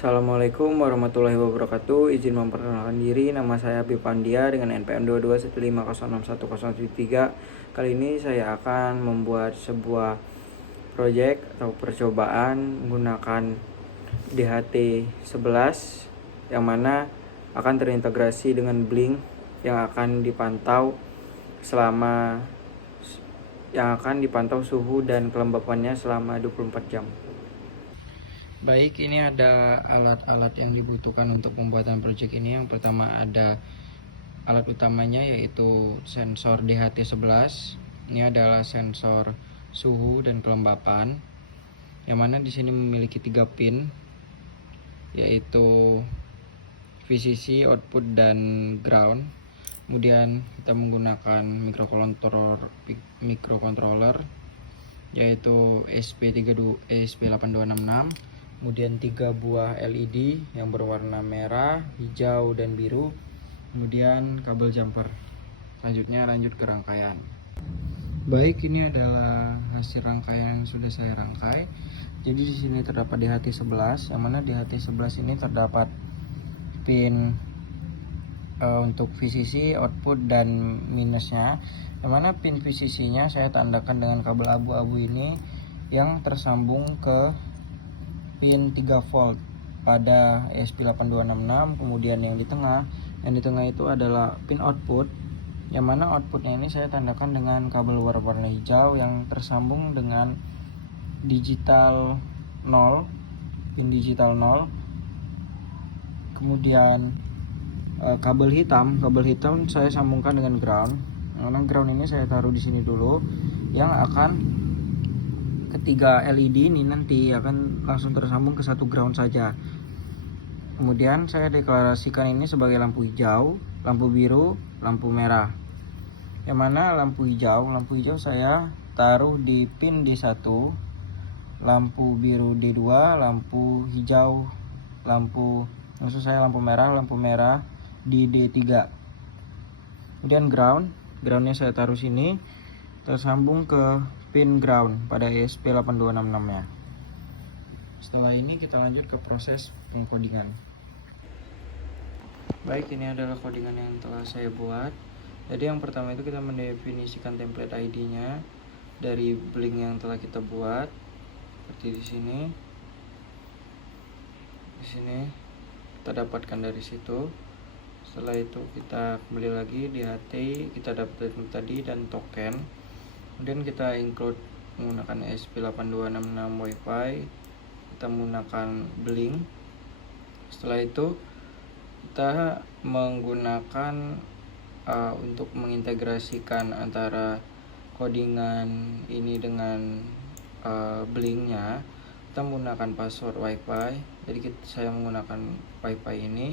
Assalamualaikum warahmatullahi wabarakatuh. Izin memperkenalkan diri, nama saya Habib Pandia dengan NPM 2215010173. Kali ini saya akan membuat sebuah proyek atau percobaan menggunakan DHT11 yang mana akan terintegrasi dengan Blink yang akan dipantau suhu dan kelembapannya selama 24 jam. Baik, ini ada alat-alat yang dibutuhkan untuk pembuatan project ini. Yang pertama ada alat utamanya yaitu sensor DHT11. Ini adalah sensor suhu dan kelembapan. Yang mana di sini memiliki 3 pin yaitu VCC, output dan ground. Kemudian kita menggunakan microcontroller yaitu ESP8266. Kemudian 3 buah LED yang berwarna merah, hijau, dan biru. Kemudian kabel jumper. Selanjutnya lanjut ke rangkaian. Baik, ini adalah hasil rangkaian yang sudah saya rangkai. Jadi di sini terdapat DHT11, yang mana DHT11 ini terdapat pin untuk VCC, output dan minusnya. Yang mana pin VCC-nya saya tandakan dengan kabel abu-abu ini yang tersambung ke pin 3 volt pada ESP8266. Kemudian yang di tengah itu adalah pin output, yang mana outputnya ini saya tandakan dengan kabel warna hijau yang tersambung dengan digital 0, pin digital 0. Kemudian kabel hitam saya sambungkan dengan ground. Karena ground ini saya taruh di sini dulu, yang akan ketiga LED ini nanti akan langsung tersambung ke satu ground saja. Kemudian saya deklarasikan ini sebagai lampu hijau, lampu biru, lampu merah. Yang mana lampu hijau saya taruh di pin D1, lampu biru D2, lampu hijau, lampu merah di D3. Kemudian groundnya saya taruh sini, tersambung ke pin ground pada ESP8266 nya. Setelah ini kita lanjut ke proses pengkodingan. Baik, ini adalah codingan yang telah saya buat. Jadi yang pertama itu kita mendefinisikan template ID nya dari Blink yang telah kita buat, seperti di sini kita dapatkan dari situ. Setelah itu kita kembali lagi di HT, kita dapat tadi dan token. Kemudian kita include menggunakan ESP8266 WiFi, kita menggunakan Blink. Setelah itu kita menggunakan untuk mengintegrasikan antara codingan ini dengan Blinknya, kita menggunakan password WiFi. Jadi saya menggunakan WiFi ini.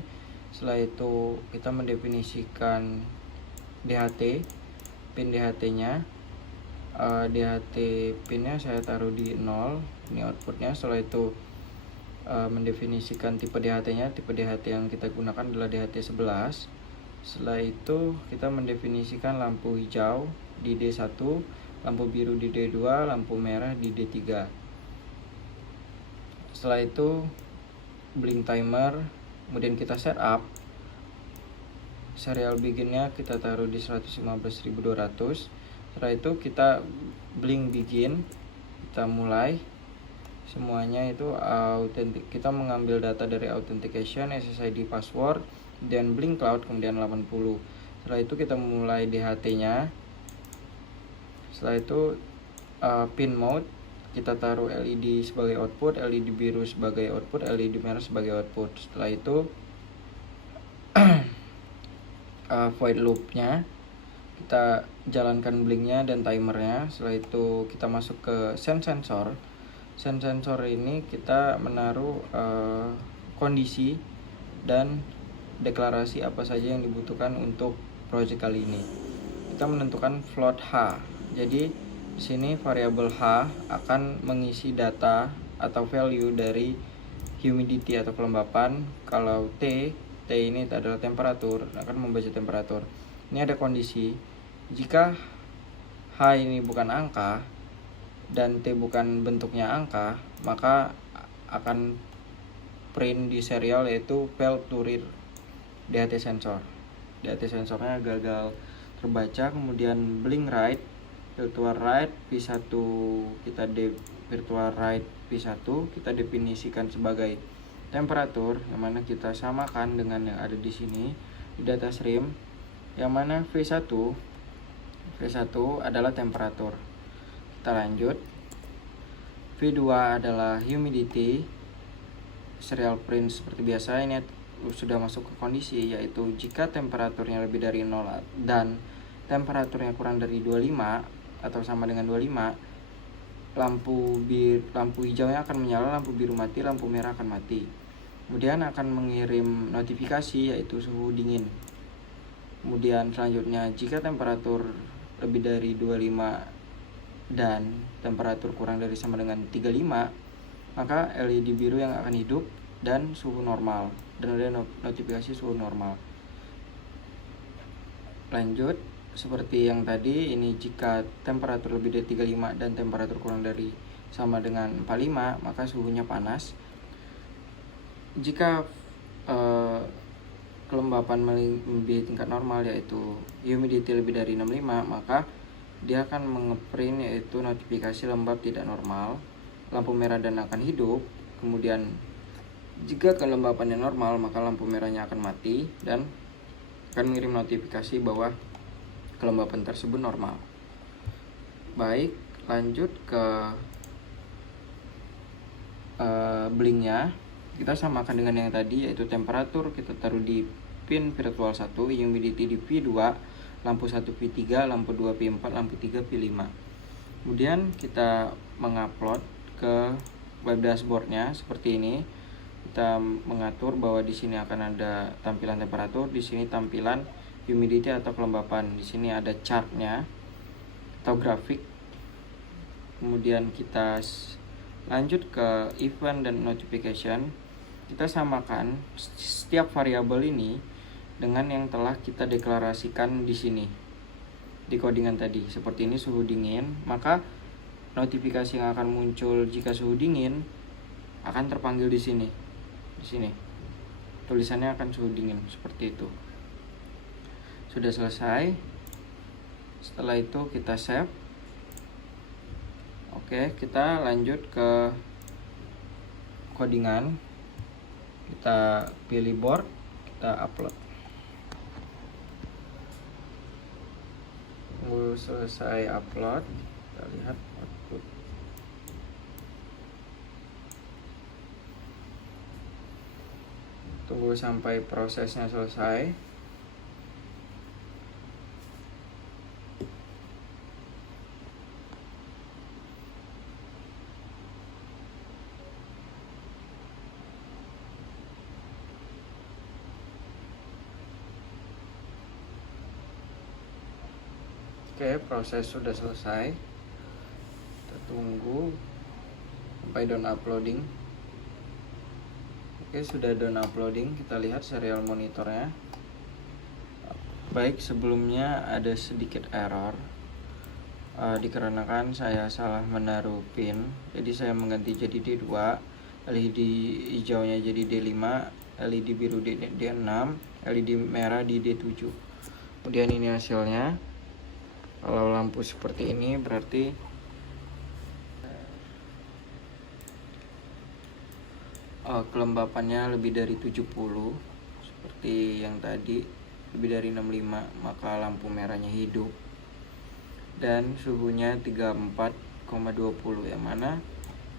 Setelah itu kita mendefinisikan DHT, pin DHT-nya. DHT pinnya saya taruh di 0, ini outputnya. Setelah itu mendefinisikan tipe DHT-nya. Tipe DHT yang kita gunakan adalah DHT11. Setelah itu kita mendefinisikan lampu hijau di D1, lampu biru di D2, lampu merah di D3. Setelah itu blink timer, kemudian kita setup. Serial beginnya kita taruh di 115.200. Setelah itu kita blink begin, kita mulai semuanya itu kita mengambil data dari authentication, SSID, password, dan blink cloud, kemudian 80. Setelah itu kita mulai DHT-nya. Setelah itu pin mode, kita taruh LED sebagai output, LED biru sebagai output, LED merah sebagai output. Setelah itu void loop-nya kita jalankan blinknya dan timernya. Setelah itu kita masuk ke send sensor. Send sensor ini kita menaruh kondisi dan deklarasi apa saja yang dibutuhkan untuk project kali ini. Kita menentukan float H. Jadi di sini variabel H akan mengisi data atau value dari humidity atau kelembapan. Kalau T ini adalah temperatur, akan membaca temperatur. Ini ada kondisi, jika H ini bukan angka dan T bukan bentuknya angka, maka akan print di serial yaitu failed to read DHT sensor. DHT sensornya gagal terbaca, kemudian blink right, virtual right P1 virtual right P1 kita definisikan sebagai temperatur, yang mana kita samakan dengan yang ada di sini di data stream, yang mana V1 adalah temperatur. Kita lanjut. V2 adalah humidity. Serial print seperti biasa, ini sudah masuk ke kondisi, yaitu jika temperaturnya lebih dari 0 dan temperaturnya kurang dari 25 atau sama dengan 25, lampu hijaunya akan menyala, lampu biru mati, lampu merah akan mati. Kemudian akan mengirim notifikasi yaitu suhu dingin. Kemudian selanjutnya, jika temperatur lebih dari 25 dan temperatur kurang dari sama dengan 35, maka LED biru yang akan hidup dan suhu normal, dan ada notifikasi suhu normal. Lanjut, seperti yang tadi, ini jika temperatur lebih dari 35 dan temperatur kurang dari sama dengan 45, maka suhunya panas. Jika kelembapan melebihi tingkat normal yaitu humidity lebih dari 65, maka dia akan mengeprint yaitu notifikasi lembab tidak normal, lampu merah dan akan hidup. Kemudian jika kelembapannya normal, maka lampu merahnya akan mati dan akan mengirim notifikasi bahwa kelembapan tersebut normal. Baik, lanjut ke blinknya. Kita samakan dengan yang tadi, yaitu temperatur kita taruh di pin virtual 1, humidity di V2, lampu 1 V3, lampu 2 V4, lampu 3 V5. Kemudian kita mengupload ke web dashboardnya seperti ini. Kita mengatur bahwa di sini akan ada tampilan temperatur, di sini tampilan humidity atau kelembapan, di sini ada chartnya atau grafik. Kemudian kita lanjut ke event dan notification. Kita samakan setiap variabel ini dengan yang telah kita deklarasikan di sini di codingan tadi. Seperti ini suhu dingin, maka notifikasi yang akan muncul jika suhu dingin akan terpanggil di sini. Di sini tulisannya akan suhu dingin seperti itu. Sudah selesai. Setelah itu kita save. Oke, kita lanjut ke codingan. Kita pilih board, kita upload. Tunggu selesai upload, kita lihat output. Tunggu sampai prosesnya selesai. Oke, proses sudah selesai. Kita tunggu sampai down uploading. Oke, sudah down uploading. Kita lihat serial monitornya. Baik, sebelumnya ada sedikit error dikarenakan saya salah menaruh pin. Jadi saya mengganti jadi D2, LED hijaunya jadi D5, LED biru D6, LED merah di D7. Kemudian ini hasilnya. Kalau lampu seperti ini berarti kelembapannya lebih dari 70, seperti yang tadi lebih dari 65, maka lampu merahnya hidup. Dan suhunya 34,20, yang mana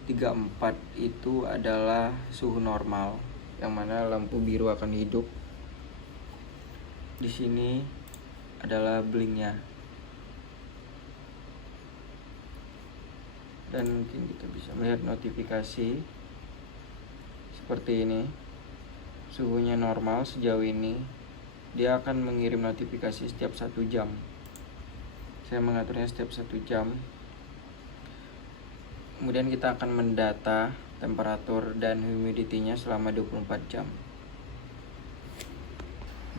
34 itu adalah suhu normal, yang mana lampu biru akan hidup. Di sini adalah blinknya. Dan mungkin kita bisa melihat notifikasi seperti ini. Suhunya normal sejauh ini. Dia akan mengirim notifikasi setiap 1 jam. Saya mengaturnya setiap 1 jam. Kemudian kita akan mendata temperatur dan humidity-nya selama 24 jam.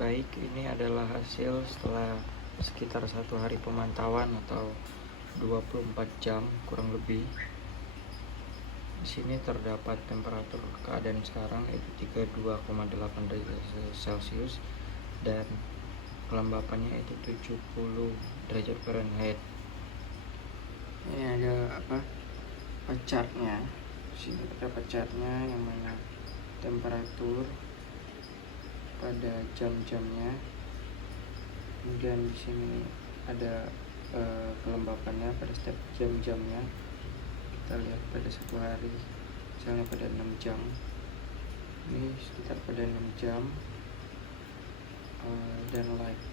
Baik, ini adalah hasil setelah sekitar 1 hari pemantauan atau 24 jam kurang lebih. Di sini terdapat temperatur keadaan sekarang itu 32,8 derajat Celcius dan kelembapannya itu 70 derajat Fahrenheit. Ini ada chartnya. Di sini terdapat chartnya yang mana temperatur pada jam-jamnya. Kemudian di sini ada kelembapannya pada setiap jam-jamnya. Kita lihat pada satu hari, misalnya pada 6 jam, ini sekitar pada 6 jam, dan live.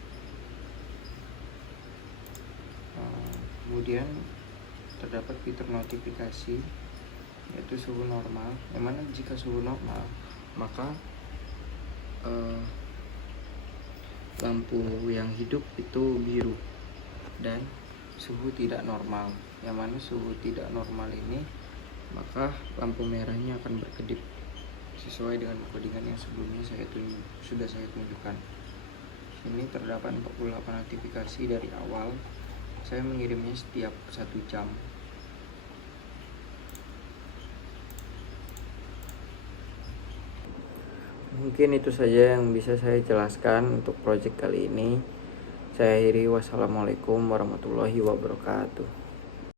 Kemudian terdapat fitur notifikasi, yaitu suhu normal, yang mana jika suhu normal maka lampu yang hidup itu biru, dan suhu tidak normal, yang mana suhu tidak normal ini maka lampu merahnya akan berkedip sesuai dengan kodingan yang sebelumnya sudah saya tunjukkan. Sini terdapat 48 notifikasi dari awal. Saya mengirimnya setiap 1 jam. Mungkin itu saja yang bisa saya jelaskan untuk project kali ini. Saya akhiri, wassalamualaikum warahmatullahi wabarakatuh.